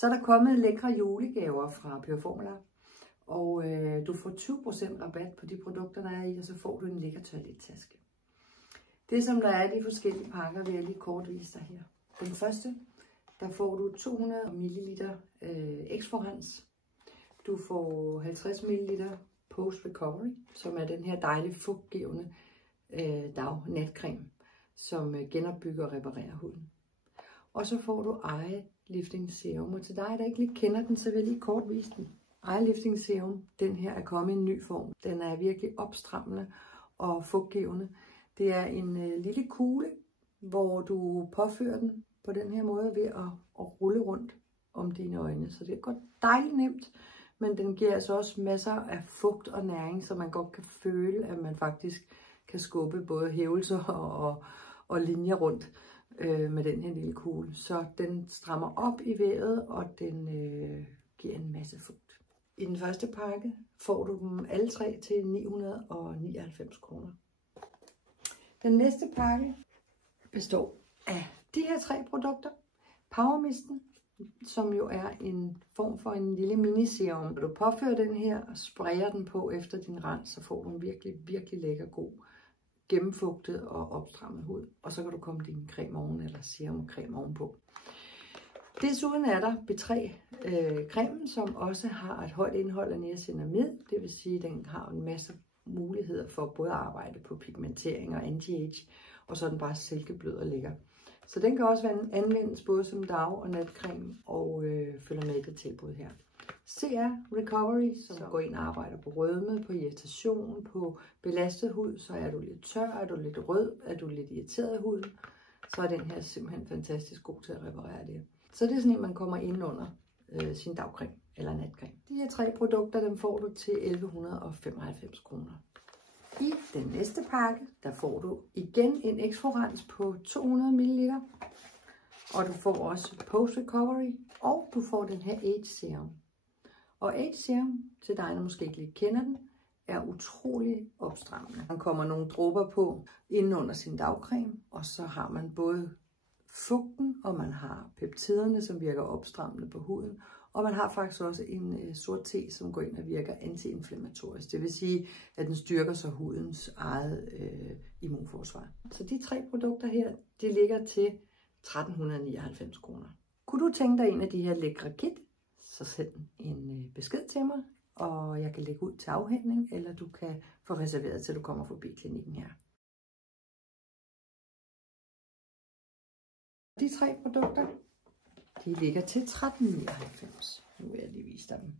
Så er der kommet lækre julegaver fra Pure Formula, og du får 20% rabat på de produkter, der er i, og så får du en lækker toilettaske. Det som der er de forskellige pakker, vil jeg lige kort vise dig her. Den første, der får du 200 ml Exforans. Du får 50 ml Post Recovery, som er den her dejlige fugtgivende natcreme, som genopbygger og reparerer huden. Og så får du Eye Lifting Serum, og til dig, der ikke lige kender den, så vil jeg lige kort vise den. Eye Lifting Serum, den her er kommet i en ny form. Den er virkelig opstrammende og fugtgivende. Det er en lille kugle, hvor du påfører den på den her måde ved at rulle rundt om dine øjne. Så det går dejligt nemt, men den giver altså også masser af fugt og næring, så man godt kan føle, at man faktisk kan skubbe både hævelser og linjer rundt med den her lille kugle. Så den strammer op i vejret, og den giver en masse fugt. I den første pakke får du dem alle tre til 999 kroner. Den næste pakke består af de her tre produkter. Powermisten, som jo er en form for en lille miniserum. Når du påfører den her og sprayer den på efter din rens, så får du en virkelig, virkelig lækker, god, gennemfugtet og opstrammet hud. Og så kan du komme din creme oven eller serumcreme ovenpå. Desuden er der B3-cremen, som også har et højt indhold af niacinamid. Det vil sige, at den har en masse muligheder for både at arbejde på pigmentering og anti-age, og så er den bare silkeblød og lækker. Så den kan også anvendes både som dag- og natcreme og følger med i det tilbud her. CR Recovery, som går ind og arbejder på rødme, på irritation, på belastet hud. Så er du lidt tør, er du lidt rød, er du lidt irriteret af huden, så er den her simpelthen fantastisk god til at reparere det. Så det er sådan en, man kommer ind under sin dagcreme eller natcreme. De her tre produkter, dem får du til 1195 kroner. I den næste pakke, der får du igen en Exforans på 200 ml. Og du får også Post Recovery, og du får den her Age Serum. Og Age Serum, til dig, der måske ikke lige kender den, er utrolig opstrammende. Man kommer nogle dråber på inden under sin dagcreme, og så har man både fugten, og man har peptiderne, som virker opstrammende på huden. Og man har faktisk også en sort te, som går ind og virker antiinflammatorisk. Det vil sige, at den styrker så hudens eget immunforsvar. Så de tre produkter her, de ligger til 1399 kroner. Kunne du tænke dig en af de her lækre kit, så send en besked til mig, og jeg kan lægge ud til afhentning, eller du kan få reserveret, til du kommer forbi klinikken her. De tre produkter, de ligger til 1399. Nu vil jeg lige vise dig dem.